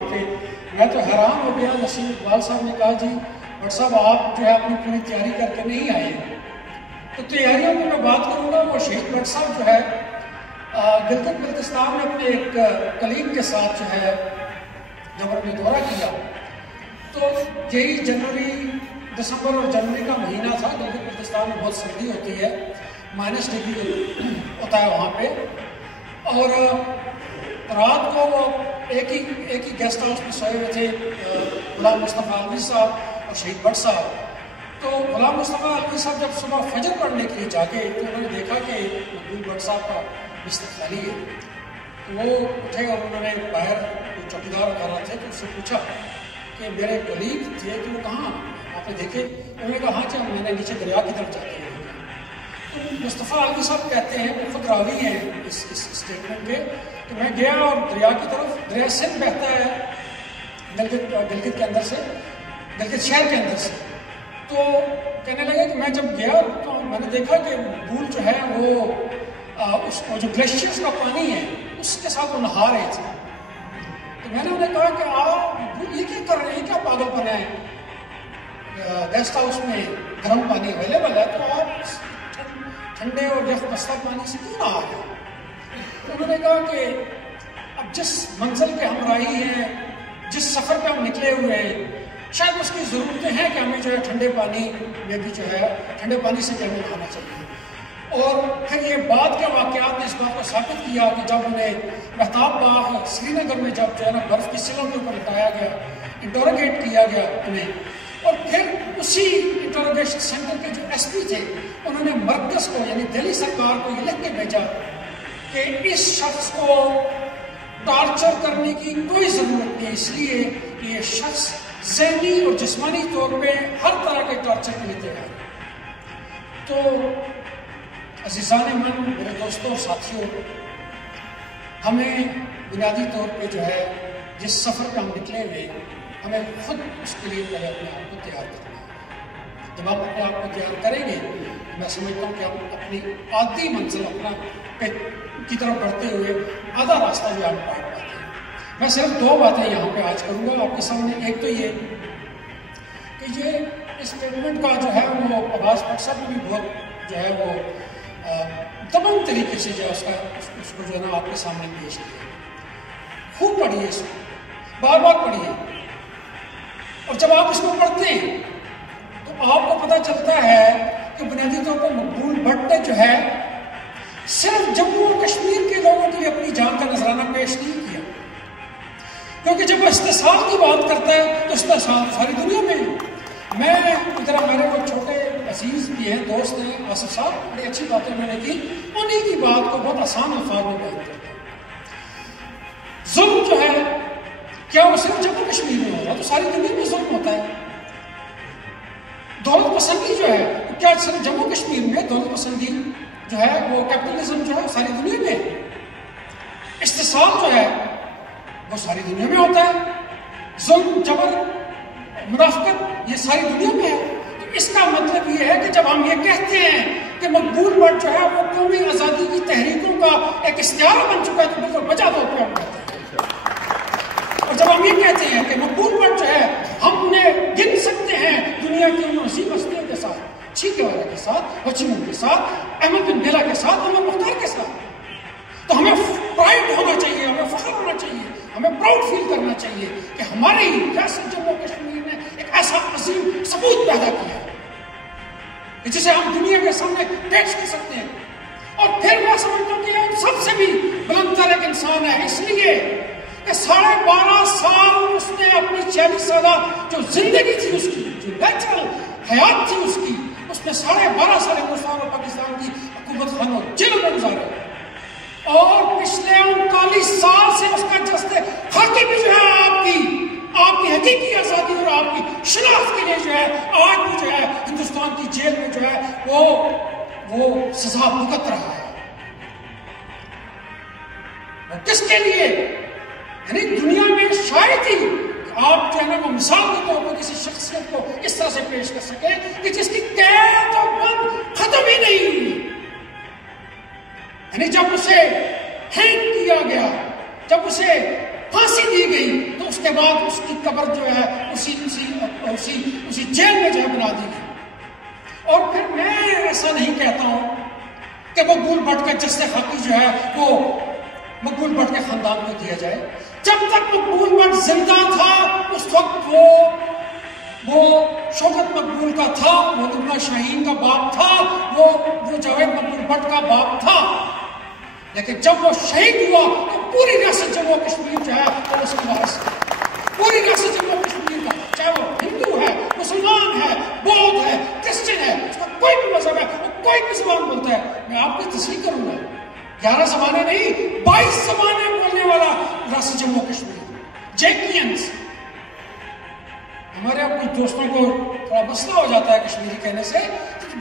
میں تو حیران ہو گیا. نسیم اقبال صاحب نے کہا جی بٹ صاحب آپ جو ہے اپنی پوری تیاری کر کے نہیں آئے. تو تیاریوں کی میں بات کروں گا. وہ شہید بٹ صاحب جو ہے گلگت بلتستان میں اپنے ایک کلیگ کے ساتھ جو ہے جب انہوں نے دورہ کیا تو یہی دسمبر اور جنوری کا مہینہ تھا. گلگت بلتستان میں بہت سردی ہوتی ہے, -ڈگری ہوتا ہے وہاں پہ. اور رات کو وہ ایک ہی گیسٹ ہاؤس میں سوئے ہوئے تھے, غلام مصطفیٰ علوی صاحب اور شہید بٹ صاحب. تو غلام مصطفیٰ علوی صاحب جب صبح فجر پڑھنے کے لیے جاگے تو انہوں نے دیکھا کہ مقبول بٹ صاحب کا بستر خالی ہے. تو وہ اٹھے اور انہوں نے باہر چوکیدار وغیرہ تھے تو اس سے پوچھا کہ میرے کلیگ تھے تو وہ کہاں آپ نے دیکھے؟ انہوں نے کہا ہاں جی میں نے نیچے دریا کی طرف جاتے ہیں. تو مصطفیٰ علوی صاحب کہتے ہیں, وہ خود راوی ہیں اس اسٹیٹمنٹ کے, کہ میں گیا اور دریا کی طرف, دریا سندھ بہتا ہے گلگت کے اندر سے, گلگت شہر کے اندر سے. تو کہنے لگے کہ میں جب گیا تو میں نے دیکھا کہ مقبول جو ہے وہ اس کو جو گلیشیئرس کا پانی ہے اس کے ساتھ وہ نہا رہے تھے. تو میں نے انہیں کہا کہ آپ یہ کیا کر رہے ہیں, کیا پاگل پن ہے, گیسٹ ہاؤس میں گرم پانی اویلیبل ہے تو آپ ٹھنڈے اور یخ بستہ پانی سے کیوں نہ آ رہے ہیں؟ تو انہوں نے کہا کہ اب جس منزل پہ ہم راہی ہیں, جس سفر پہ ہم نکلے ہوئے ہیں, شاید اس کی ضرورتیں ہیں کہ ہمیں جو ہے ٹھنڈے پانی میں بھی جو ہے ٹھنڈے پانی سے ہمیں نہانا چاہیے. اور پھر یہ بعد کے واقعات نے اس بات کو ثابت کیا کہ جب انہیں مہتاب باغ سری نگر میں جب جو ہے نا برف کی سلوں کے اوپر لٹایا گیا, انٹروگیٹ کیا گیا انہیں, اور پھر اسی انٹروگیشن سینٹر کے جو ایس پی تھے انہوں نے مرکز کو یعنی دہلی سرکار کو یہ لکھ کے بھیجا کہ اس شخص کو ٹارچر کرنے کی کوئی ضرورت نہیں, اس لیے کہ یہ شخص ذہنی اور جسمانی طور پہ ہر طرح کے ٹارچر کے لیے تیار ہے. تو عزیزان من, میرے دوستوں اور ساتھیوں, ہمیں بنیادی طور پہ جو ہے جس سفر پہ ہم نکلے ہوئے ہمیں خود اس کے لیے پہلے اپنے آپ کو تیار کرنا ہے. جب آپ اپنے آپ کو تیار کریں گے میں سمجھتا ہوں کہ ہم اپنی آدھی منزل اپنا کی طرف بڑھتے ہوئے آدھا راستہ جو ہم پاٹ پاتے ہیں. میں صرف 2 باتیں یہاں پہ آج کروں گا آپ کے سامنے. ایک تو یہ کہ یہ اسٹیٹمنٹ کا جو ہے وہ عباس بٹ صاحب نے بھی بہت جو ہے وہ تمام طریقے سے جو ہے اس کو جو ہے نا آپ کے سامنے پیش کیا. خوب پڑھیے اس کو, بار بار پڑھیے, اور جب آپ اس کو پڑھتے ہیں تو آپ کو پتہ چلتا ہے کہ بنیادی طور پر مقبول بٹ نے جو ہے صرف جموں اور کشمیر کے لوگوں کے لیے اپنی جان کا نذرانہ پیش نہیں کیا, کیونکہ جب وہ استحصال کی بات کرتا ہے تو استحصال ساری دنیا میں. میں ادھر ہمارے وہ چھوٹے عزیز بھی ہیں, دوست ہیں, آصف صاحب, بڑی اچھی باتیں انہوں نے کی, انہیں کی بات کو بہت آسان الفاظ میں بیان کرتا ہے. ظلم جو ہے کیا وہ صرف جموں کشمیر میں ہوگا, تو ساری دنیا میں ظلم ہوتا ہے. دولت پسندی جو ہے کیا صرف جموں کشمیر میں دولت پسندی جو ہے وہ کیپٹلزم جو ہے ساری دنیا میں, استحصال جو ہے وہ ساری دنیا میں ہوتا ہے, ظلم, جبر, منافقت یہ ساری دنیا میں ہے. تو اس کا مطلب یہ ہے کہ جب ہم یہ کہتے ہیں کہ مقبول بٹ جو ہے وہ قومی آزادی کی تحریکوں کا ایک اشتہار بن چکا ہے تو بالکل بجا طور پہ ہم کہتے ہیں. اور جب ہم یہ کہتے ہیں کہ مقبول بٹ جو ہے ہم نے گن سکتے ہیں دنیا کی ان عظیم ہستیوں کے ساتھ, چھیکے والے کے ساتھ, ہوچیمن کے ساتھ, احمد بن بیلا کے ساتھ, عمر مختار کے ساتھ, تو ہمیں پرائڈ ہونا چاہیے, ہمیں فخر ہونا چاہیے, ہمیں پراؤڈ فیل کرنا چاہیے کہ ہماری ریاست جموں کشمیر نے ایک ایسا عظیم ثبوت پیدا کیا ہے جسے ہم دنیا کے سامنے پیش کر سکتے ہیں. اور پھر میں سمجھتا ہوں کہ یہ سب سے بھی بلند تر ایک انسان ہے, اس لیے کہ 12.5 سال اس نے اپنی 46 سالہ جو زندگی تھی اس کی, جو نیچرل حیات تھی اس کی, اس نے 12.5 سال ہندوستان اور پاکستان کی حکومت خانوں جیل میں گزارے. اور پچھلے 39 سال سے اس کا جسد خاکی بھی جو ہے آپ کی حقیقی آزادی اور آپ کی شناخت کے لیے جو ہے آج بھی جو ہے ہندوستان کی جیل میں جو ہے وہ سزا بھگت رہا ہے. اور کس کے لیے؟ یعنی دنیا میں شاید ہی آپ جو ہے نا وہ مثال کے طور پر کسی شخصیت کو اس طرح سے پیش کر سکے کہ جس کی قید و بند ختم ہی نہیں ہوئی. یعنی جب اسے ہینگ کیا گیا, جب اسے پھانسی دی گئی تو اس کے بعد اس کی قبر جو ہے اسی جیل میں جو ہے بنا دی گئی۔ اور پھر میں ایسا نہیں کہتا ہوں کہ مقبول بٹ کا جسد خاکی جو ہے وہ مقبول بٹ کے خاندان کو دیا جائے۔ جب تک مقبول بٹ زندہ تھا اس وقت وہ شوکت مقبول کا تھا، وہ لبنہ شاہین کا باپ تھا، وہ جاوید مقبول بٹ کا باپ تھا۔ لیکن جب وہ شہید ہوا تو پوری ریاست جموں کشمیر جو ہے وہ اس کی وارث ہے۔ پوری ریاست جموں کشمیر کا، چاہے وہ ہندو ہے، مسلمان ہے، بودھ ہے، کرسچن ہے، اس کا کوئی بھی مذہب ہے، وہ کوئی بھی زبان بولتا ہے، میں آپ کی تصحیح کروں گا۔ 11 زبانیں نہیں، 22 زبانیں بولنے والا ریاست جموں کشمیر، جیکینز۔ ہمارے آپ کچھ دوستوں کو تھوڑا مسئلہ ہو جاتا ہے کشمیری کہنے سے،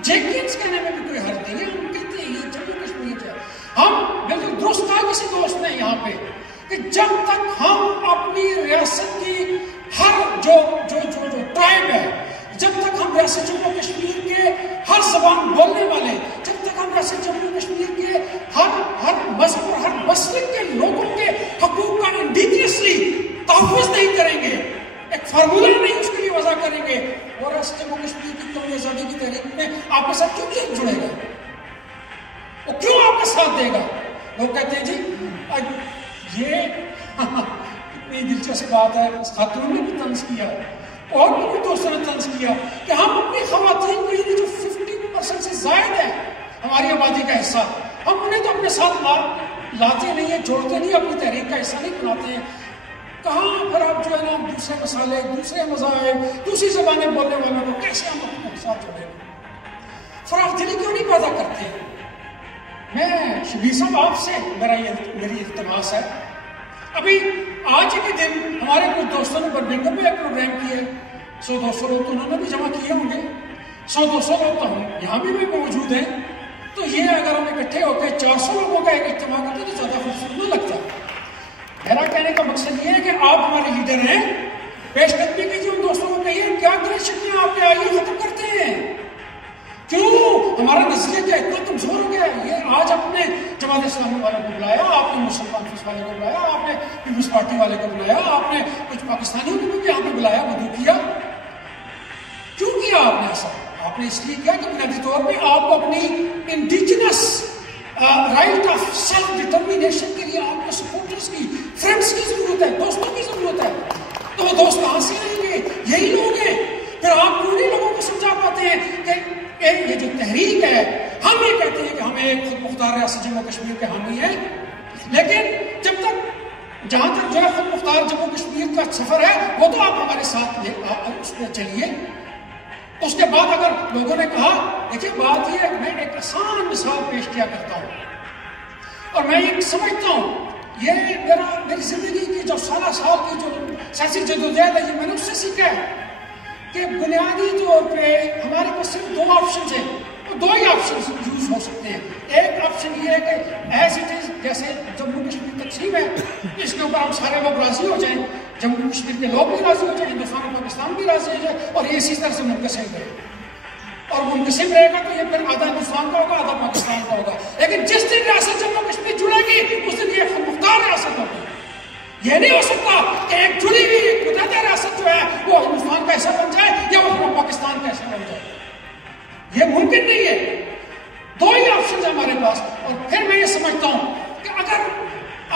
جیکینز کہنے میں بھی کوئی حرج نہیں ہے، ہم کہتے ہیں یہ جموں کشمیر ہے۔ ہم بالکل درست کہا کسی دوست نے یہاں پہ کہ جب تک ہم اپنی ریاست کی ہر جو ٹرائب ہے، جب تک ہم ریاست جموں کشمیر کے ہر زبان بولنے والے، جب تک ہم ریاست جموں کشمیر کے ہر مذہب اور ہر مسلک کے لوگوں کے حقوق کا انڈیجنسلی تحفظ نہیں کریں گے، ایک فارمولہ نہیں اس کے لیے وضع کریں گے، اور ریاست جموں کشمیر کی قومی آزادی کی تحریک میں آپ کے ساتھ کیوں جڑے گا؟ وہ کیوں آپ کا ساتھ دے گا؟ لوگ کہتے ہیں جی یہ کتنی دلچسپ بات ہے، اس خاتون نے بھی طنز کیا اور بھی دوستوں نے طنز کیا کہ ہم اپنی خواتین کو یہ جو 50% سے زائد ہے ہماری آبادی کا حصہ، ہم انہیں تو اپنے ساتھ لاتے نہیں ہیں، جوڑتے نہیں، اپنی تحریک کا حصہ نہیں بناتے ہیں۔ کہاں پھر آپ جو ہے نا دوسرے مسالے، دوسرے مذاہب، دوسری زبانیں بولنے والوں کو کیسے ہم اپنے ساتھ جوڑیں گے؟ فراغ دلی کیوں نہیں پیدا کرتے ہیں؟ میں شبیر صاحب آپ سے میری التماس ہے، ابھی آج کے دن ہمارے کچھ دوستوں نے برمنگھم میں ایک پروگرام کیے، 100-200 لوگ تو انہوں نے بھی جمع کیے ہوں گے، 100-200 لوگ تو ہم یہاں بھی موجود ہیں، تو یہ اگر ہم اکٹھے ہو کے 400 لوگوں کا ایک اجتماع کرتے تو زیادہ خوبصورت نہ لگتا۔ میرا کہنے کا مقصد یہ ہے کہ آپ ہمارے لیڈر ہیں، پیش قدمی کیجیے ان دوستوں کو، کہیے کیا گریجویشن میں آپ کے آئیے ختم کرتے ہیں، کیوں ہمارا نظریہ کیا اتنا کمزور ہو گیا؟ یہ آج آپ نے جماعت اسلامی والوں کو بلایا، آپ نے مسلم کانفرنس والے کو بلایا، آپ نے پیپلز پارٹی والے کو بلایا، آپ نے کچھ پاکستانیوں کو بھی یہاں پہ بلایا، مدعو کیا، کیوں کیا آپ نے ایسا؟ آپ نے اس لیے کیا کہ بنیادی طور پہ آپ کو اپنی indigenous right of self determination کے لیے آپ کو سپورٹرز کی، فرینڈس کی ضرورت ہے، دوستوں کی ضرورت ہے۔ تو وہ دوست کہاں سے آئیں گے؟ یہی لوگ ہیں۔ پھر آپ کیوں نہیں لوگوں کو سمجھا پاتے ہیں کہ یہ جو تحریک ہے، ہم یہ کہتے ہیں کہ ہمیں ایک خود مختار ریاست جموں کشمیر کے حامی ہیں، لیکن جب تک جہاں تک جو ہے خود مختار جموں کشمیر کا سفر ہے وہ تو آپ ہمارے ساتھ اس پہ چلیے۔ اس کے بعد اگر لوگوں نے کہا، دیکھیے بات یہ ہے، میں ایک آسان مثال پیش کیا کرتا ہوں اور میں یہ سمجھتا ہوں یہ میری زندگی کی جو سالہ سال کی جو سیاسی جدوجہد ہے، یہ میں نے اس سے سیکھا ہے کہ بنیادی طور پہ ہمارے پاس صرف 2 آپشنز ہیں، اور 2 ہی آپشنز یوز ہو سکتے ہیں۔ ایک آپشن یہ ہے کہ ایز اٹ از، جیسے جموں کشمیر تقسیم ہے، اس کے اوپر ہم سارے لوگ راضی ہو جائیں، جموں کشمیر کے لوگ بھی راضی ہو جائیں، ہندوستان اور پاکستان بھی راضی ہو جائے، اور یہ اسی طرح سے منقسم رہے، اور منقسم رہے گا تو یہ پھر آدھا ہندوستان کا ہوگا، آدھا پاکستان کا ہوگا۔ لیکن جس دن ریاست جموں کشمیر جڑے گی اس دن یہ خود مختار ریاست ہوگی۔ یہ نہیں ہو سکتا کہ ایک جڑی ہوئی ایک متحدہ ریاست جو ہے وہ ہندوستان کا حصہ بن جائے یا وہ پاکستان کا حصہ بن جائے، یہ ممکن نہیں ہے۔ 2 ہی آپشن ہیں ہمارے پاس، اور پھر میں یہ سمجھتا ہوں کہ اگر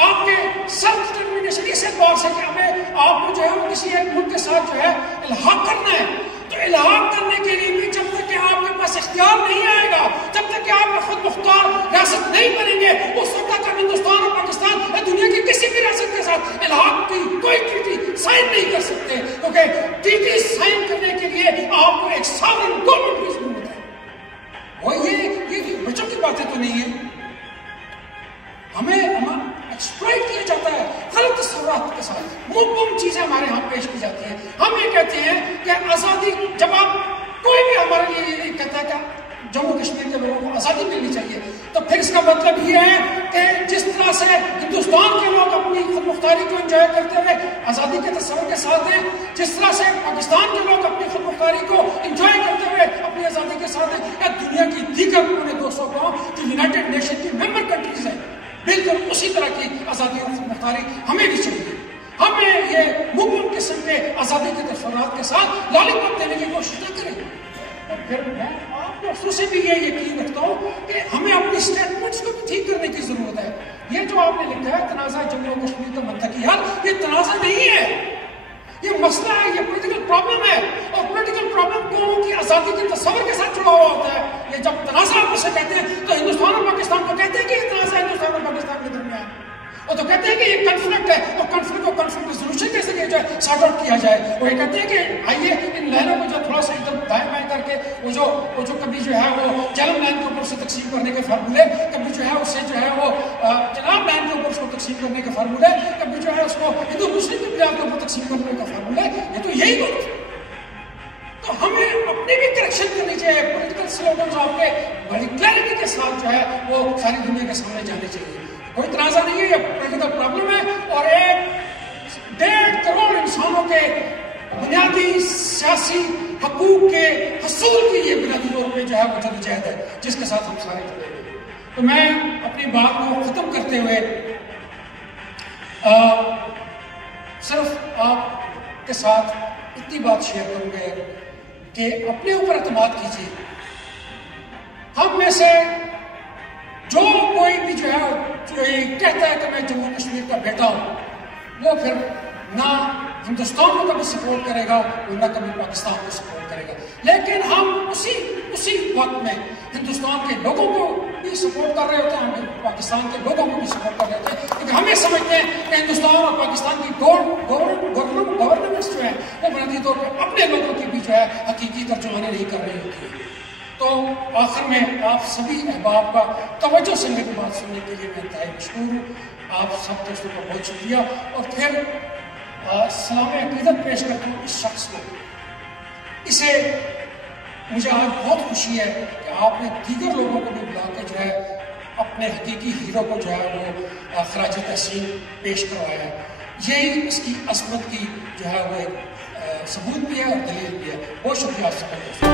آپ کے سیلف ڈٹرمینیشن اس اعتبار سے کہ ہمیں آپ کو جو ہے وہ کسی ایک ملک کے ساتھ جو ہے الحاق کرنا ہے، تو الحاق کرنے کے لیے بھی جب تک کہ آپ کے پاس اختیار نہیں آئے گا، جب تک کہ آپ خود مختار ریاست نہیں بنیں گے، اس وقت تک ہم ہندوستان اور پاکستان یا دنیا کی کسی بھی ریاست کے ساتھ الحاق کی کوئی ٹریٹی سائن نہیں کر سکتے، کیونکہ ٹریٹی سائن کرنے کے لیے آپ کو ایک ساورن گورنمنٹ کی ضرورت ہے۔ وہ یہ بچوں کی باتیں تو نہیں ہیں، ہمیں ایکسپلائٹ کیا جاتا ہے غلط تصورات کے ساتھ، مبہم چیزیں ہمارے ہاں پیش کی جاتی ہیں۔ ہم یہ کہتے ہیں کہ آزادی، جب آپ کوئی بھی ہمارے لیے کہتا ہے کہ جموں کشمیر کے لوگوں کو آزادی ملنی چاہیے، تو پھر اس کا مطلب یہ ہے کہ جس طرح سے ہندوستان کے لوگ اپنی خود مختاری کو انجوائے کرتے ہوئے آزادی کے تصور کے ساتھ ہیں، جس طرح سے پاکستان کے لوگ اپنی خود مختاری کو انجوائے کرتے ہوئے اپنی آزادی کے ساتھ ہیں، یا دنیا کی دیگر پونے 200 قوم جو یونائٹڈ نیشن کی ممبر کنٹریز ہیں، بالکل اسی طرح کی آزادی اور خود مختاری ہمیں بھی چاہیے۔ ہمیں یہ مبہم قسم کے آزادی کے تصورات کے ساتھ لالی پاپ دینے کی کوشش نہ کریں. اور پھر میں آپ کو افسوس سے بھی یہ یقین رکھتا ہوں کہ ہمیں اپنی اسٹیٹمنٹس کو بھی ٹھیک کرنے کی ضرورت ہے. یہ جو آپ نے لکھا ہے تنازع جموں و کشمیر کا منطقی حل، یہ تنازع نہیں ہے، یہ مسئلہ ہے، یہ پولیٹیکل پرابلم ہے. اور پولیٹیکل پرابلم قوموں کی آزادی کے تصور کے ساتھ جڑا ہوا ہوتا ہے. یہ جب تنازع آپ اسے کہتے ہیں تو ہندوستان اور پاکستان کو کہتے ہیں کہ یہ تنازع ہندوستان اور پاکستان کے درمیان، اور تو کہتے ہیں کہ یہ کنفلکٹ ہے، اور کنفلکٹ ریزولوشن کیسے کیا جائے، سارٹ آؤٹ کیا جائے. وہ یہ کہتے ہیں کہ آئیے ان لائنوں کو جو تھوڑا سا ادھر دائیں بائیں کر کے وہ جو کبھی جو ہے وہ چلم لائن کے اوپر سے تقسیم کرنے کے فارمولے، کبھی جو ہے اس سے جو ہے وہ چناب لائن کے اوپر اس کو تقسیم کرنے کے فارمولے، کبھی جو ہے اس کو ہندو مسلم کے بنیاد کے اوپر تقسیم کرنے کا فارمولے، یہ تو یہی کچھ. تو ہمیں اپنی بھی کریکشن کرنی چاہیے. پولیٹیکل سلوگنز آپ کے بڑی کلیئرٹی کے ساتھ جو ہے وہ ساری دنیا کے سامنے جانے چاہیے. کوئی تنازع نہیں ہے، یہ پولیٹیکل پرابلم ہے. اور 1.5 کروڑ انسانوں کے بنیادی سیاسی حقوق کے حصول کی یہ بنیادی طور پہ جو ہے وہ جدوجہد ہے جس کے ساتھ ہم سارے جڑے ہیں. تو میں اپنی بات کو ختم کرتے ہوئے صرف آپ کے ساتھ اتنی بات شیئر کروں گے کہ اپنے اوپر اعتماد کیجیے. ہم میں سے جو کوئی بھی جو ہے کہتا ہے کہ میں جموں کشمیر کا بیٹا ہوں، وہ پھر نہ ہندوستان کو کبھی سپورٹ کرے گا اور نہ کبھی پاکستان کو سپورٹ کرے گا. لیکن ہم اسی وقت میں ہندوستان کے لوگوں کو بھی سپورٹ کر رہے ہوتے ہیں، ہم پاکستان کے لوگوں کو بھی سپورٹ کر رہے ہوتے ہیں، کیونکہ ہم یہ سمجھتے ہیں کہ ہندوستان اور پاکستان کی گورنمنٹس جو ہیں وہ بنیادی طور پر اپنے لوگوں کی بھی جو ہے حقیقی ترجمانی نہیں کر رہی ہوتی ہے. تو آخر میں آپ سبھی احباب کا توجہ سے میری بات سننے کے لیے میں انتہائی مشکور ہوں. آپ سب دوستوں کا بہت شکریہ. اور پھر سلام عقیدت پیش کرتا ہوں اس شخص کو. اسے مجھے آج بہت خوشی ہے کہ آپ نے دیگر لوگوں کو بھی بلا کے جو ہے اپنے حقیقی ہیرو کو جو ہے وہ خراج تحسین پیش کروایا ہے. یہی اس کی عظمت کی جو ہے وہ ایک ثبوت بھی ہے اور دلیل بھی ہے. بہت شکریہ آپ سب کا.